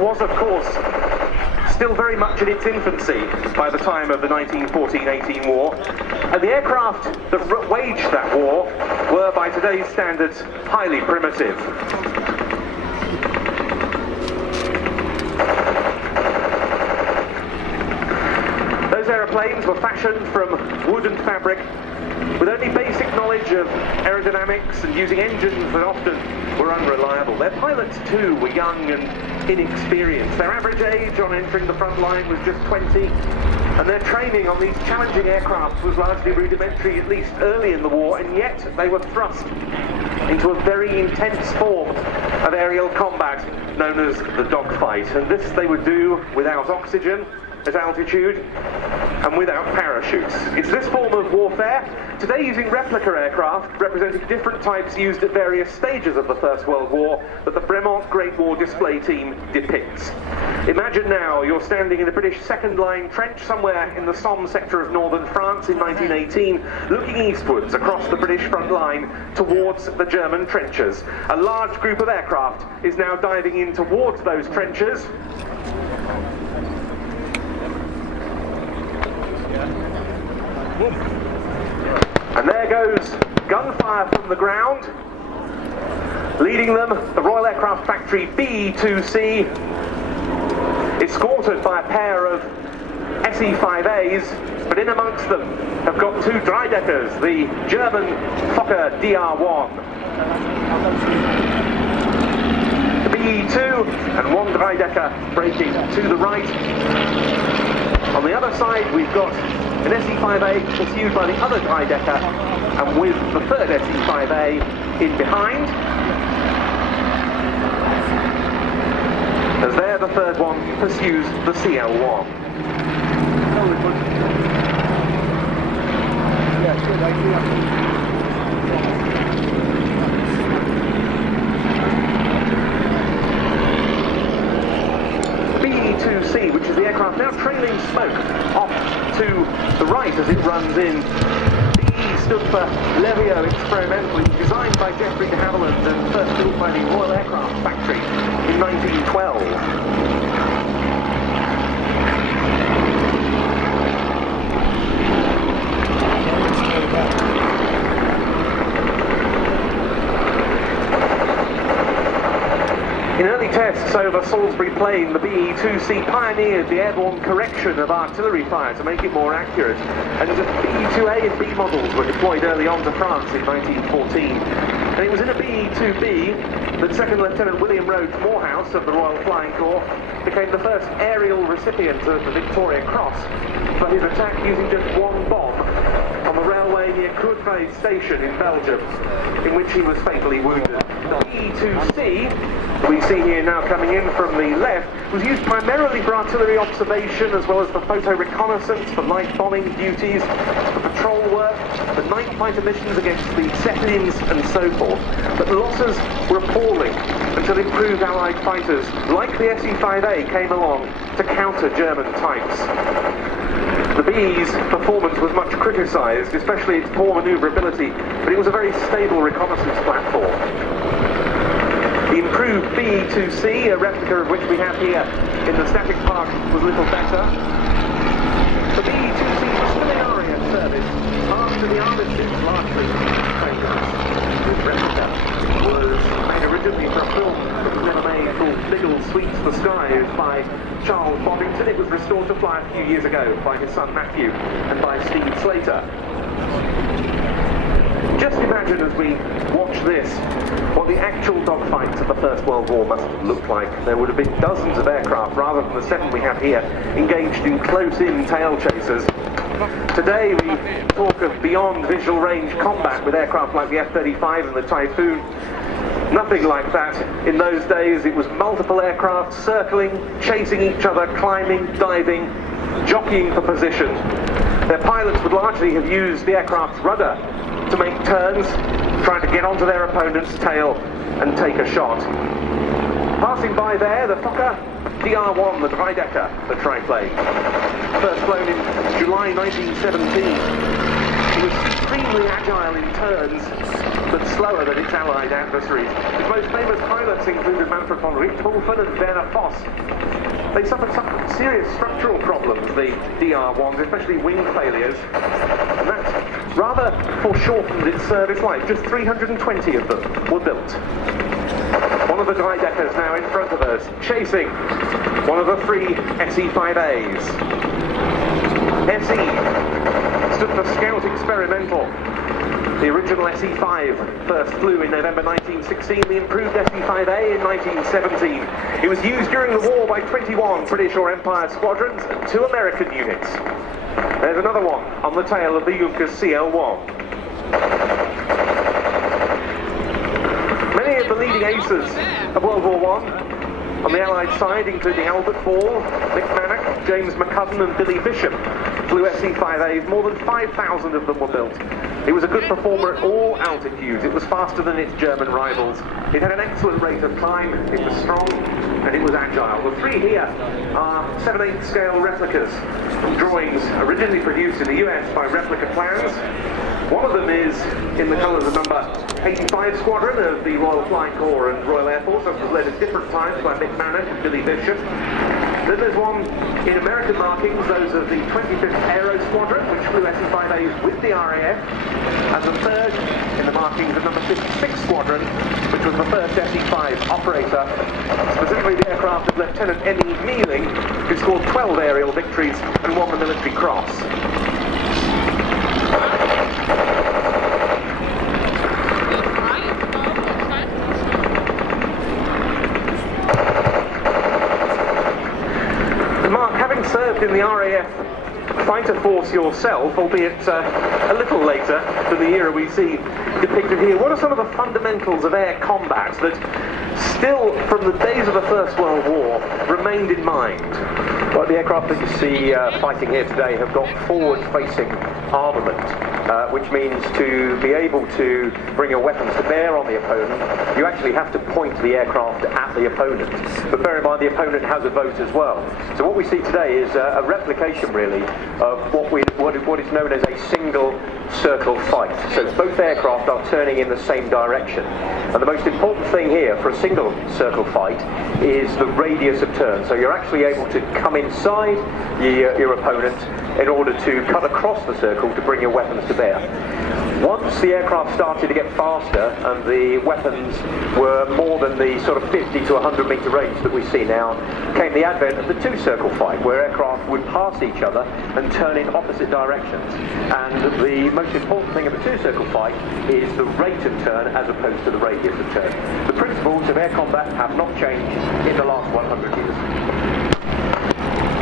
was, of course, still very much in its infancy by the time of the 1914-18 war, and the aircraft that waged that war were, by today's standards, highly primitive. Those aeroplanes were fashioned from wood and fabric, with only basic knowledge of aerodynamics and using engines that often were unreliable. Their pilots, too, were young and inexperienced. Their average age on entering the front line was just 20, and their training on these challenging aircraft was largely rudimentary, at least early in the war, and yet they were thrust into a very intense form of aerial combat known as the dogfight. And this they would do without oxygen at altitude and without parachutes. It's this form of warfare, today using replica aircraft representing different types used at various stages of the First World War, that the Bremont Great War display team depicts. Imagine now you're standing in a British second-line trench somewhere in the Somme sector of northern France in 1918, looking eastwards across the British front line towards the German trenches. A large group of aircraft is now diving in towards those trenches. And there goes gunfire from the ground, leading them, the Royal Aircraft Factory B-2C, escorted by a pair of SE-5As, but in amongst them have got two dry-deckers, the German Fokker DR-1. The BE-2 and one dry-decker braking to the right. On the other side we've got an SE-5A pursued by the other dry-decker, and with the third SE-5A in behind. As there, the third one pursues the CL-1. B-2C, which is the aircraft now trailing smoke off to the right as it runs in. B stood for Levio Experimental, designed by Geoffrey de Havilland and first built by the Royal Aircraft Factory in 1912. In early tests over Salisbury Plain, the BE-2C pioneered the airborne correction of artillery fire to make it more accurate, and the BE-2A and B models were deployed early on to France in 1914. And it was in a BE-2B that Second Lieutenant William Rhodes Morehouse of the Royal Flying Corps became the first aerial recipient of the Victoria Cross for his attack using just one bomb on the railway near Courtrai Station in Belgium, in which he was fatally wounded. The BE-2C, we see here now coming in from the left, was used primarily for artillery observation as well as for photo reconnaissance, for light bombing duties, for patrol work, for night fighter missions against the Zeppelins and so forth. But the losses were appalling until improved Allied fighters like the SE-5A came along to counter German types. The B's performance was much criticised, especially its poor manoeuvrability, but it was a very stable reconnaissance platform. The improved BE-2C, a replica of which we have here in the static park, was a little better. The BE-2C was still in RIAT service after the armistice, largely famous. This replica was made originally for a film that was never made called Biggles Sweeps the Skies by Charles Boddington. It was restored to fly a few years ago by his son Matthew and by Steve Slater. Just imagine as we watch this what the actual dogfights of the First World War must have looked like. There would have been dozens of aircraft, rather than the 7 we have here, engaged in close-in tail chasers. Today we talk of beyond visual range combat with aircraft like the F-35 and the Typhoon. Nothing like that. In those days it was multiple aircraft circling, chasing each other, climbing, diving, jockeying for position. Their pilots would largely have used the aircraft's rudder to make turns, trying to get onto their opponent's tail and take a shot. Passing by there, the Fokker DR-1, the dry-decker, the triplane. First flown in July 1917. It was extremely agile in turns, but slower than its allied adversaries. Its most famous pilots included Manfred von Richthofen and Werner Voss. They suffered some serious structural problems, the DR-1s, especially wing failures, and that rather foreshortened its service life. Just 320 of them were built. One of the Dreideckers now in front of us, chasing one of the three SE-5As. SE stood for Scout Experimental. The original SE-5 first flew in November 1916, the improved SE-5A in 1917. It was used during the war by 21 British or Empire squadrons and 2 American units. There's another one on the tail of the Junkers CL-1. Many of the leading aces of World War I on the Allied side, including Albert Ball, Mick Mannock, James McCudden and Billy Bishop, flew SE-5As. More than 5,000 of them were built. It was a good performer at all altitudes. It was faster than its German rivals. It had an excellent rate of climb, it was strong, and it was agile. The 3 here are 7/8 scale replicas from drawings originally produced in the US by Replica Plans. One of them is in the colours of number 85 Squadron of the Royal Flying Corps and Royal Air Force. That was led at different times by Mick Mannock and Billy Bishop. Then there's one in American markings, those of the 25th Aero Squadron, which flew SE-5As with the RAF. And the third in the markings of number 56 Squadron, which was the first SE-5 operator, specifically the aircraft of Lieutenant M.E. Mealing, who scored 12 aerial victories and won the Military Cross. Served in the RAF fighter force yourself, albeit a little later than the era we see depicted here. What are some of the fundamentals of air combat that still, from the days of the First World War, remained in mind? Well, the aircraft that you see fighting here today have got forward-facing armament, which means to be able to bring your weapons to bear on the opponent, you actually have to point the aircraft at the opponent. But bear in mind, the opponent has a boat as well. So what we see today is a replication, really, of what is known as a single circle fight. So both aircraft are turning in the same direction. And the most important thing here for a single circle fight is the radius of turn. So you're actually able to come inside your opponent in order to cut across the circle to bring your weapons to bear. Once the aircraft started to get faster and the weapons were more than the sort of 50 to 100 metre range that we see now, came the advent of the two-circle fight, where aircraft would pass each other and turn in opposite directions. And the most important thing of a two-circle fight is the rate of turn as opposed to the radius of turn. The principles of air combat have not changed in the last 100 years.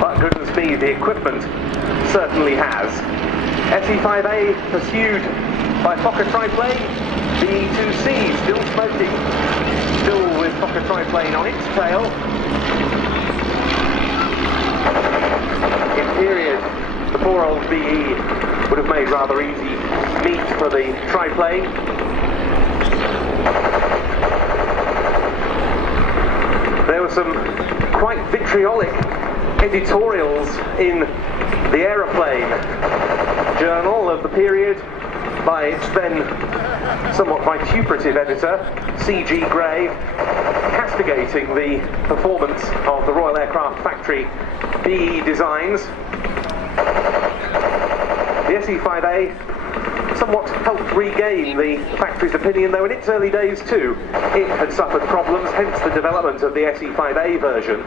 But goodness me, the equipment certainly has. SE-5A pursued by Fokker triplane, B-2C still smoking, still with Fokker triplane on its tail. In period, the poor old BE would have made rather easy meat for the triplane. There were some quite vitriolic editorials in the Aeroplane journal of the period by its then somewhat vituperative editor, C.G. Gray, castigating the performance of the Royal Aircraft Factory BE designs. The SE-5A somewhat helped regain the factory's opinion, though in its early days too, it had suffered problems, hence the development of the SE-5A version.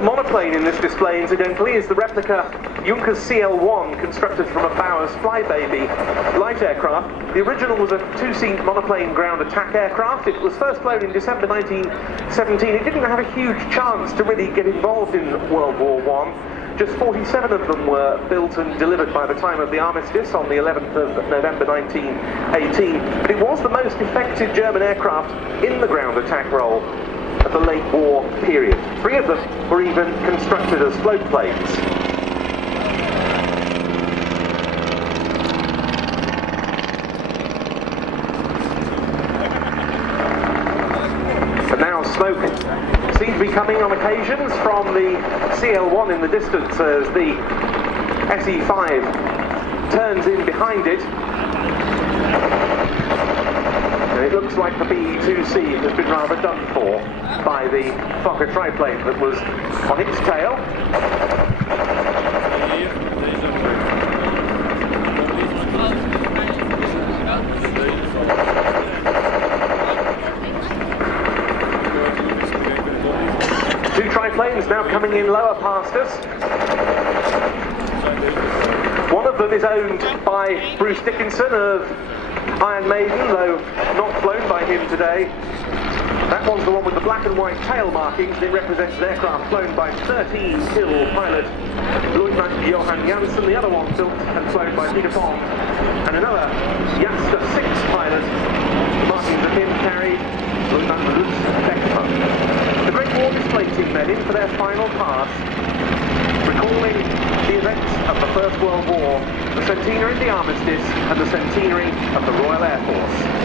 Monoplane in this display, incidentally, is the replica Junkers CL-1, constructed from a Bowers Flybaby light aircraft. The original was a two-seat monoplane ground attack aircraft. It was first flown in December 1917. It didn't have a huge chance to really get involved in World War I. Just 47 of them were built and delivered by the time of the armistice on the 11th of November 1918. But it was the most effective German aircraft in the ground attack role of the late war period. 3 of them were even constructed as float planes. And now smoke seems to be coming on occasion explosions from the CL1 in the distance as the SE5 turns in behind it. And it looks like the BE2C has been rather done for by the Fokker triplane that was on its tail. Two triplanes now coming in lower past us. One of them is owned by Bruce Dickinson of Iron Maiden, though not flown by him today. That one's the one with the black and white tail markings. It represents an aircraft flown by 13-kill pilot Lieutenant Johan Janssen. The other one built and flown by Peter Pond. And another Jasta 6 pilot. The markings of him carried Lieutenant Lutz Beckmann. The Great War Display Team then in for their final pass, recalling the events of the First World War, the centenary of the Armistice and the centenary of the Royal Air Force.